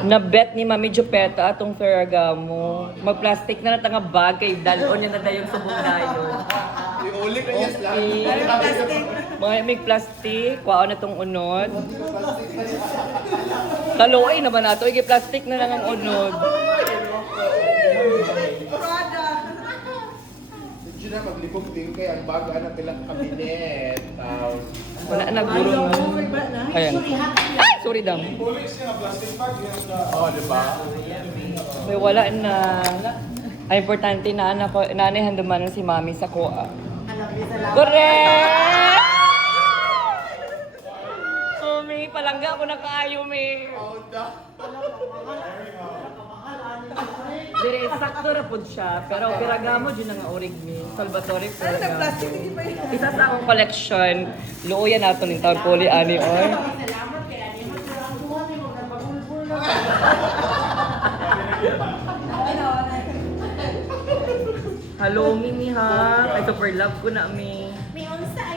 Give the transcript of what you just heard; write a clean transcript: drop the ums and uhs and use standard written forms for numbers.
Na-bet ni Mami Jupeta atong Ferragamo. Mag-plastic na nga bag kay dalon niya na dayong subong dayo. Iulit na yes lang. Mga may plastic, kuha na tong unod. Kaloy naman nato, plastic na lang ang unod. Did you na maglipog din kay ang bago na pilang kabinet. Wala na guro na. Ayan. Ay, sorry dam. Oh, di ba? May wala na. Ay, importante na anak ko, nanay handuman si Mami sa kuha. Correct! Oh, may palangga ako na kaayo, may. Dire, sakto na po siya. Pero Ferragamo, dyan nga orig ni Salvatore Ferragamo. Isa sa akong collection, luoyan nato ng taon poli, ani, oy. Hello, Mimi, ha? Ay, super love ko na, Mi. May unsa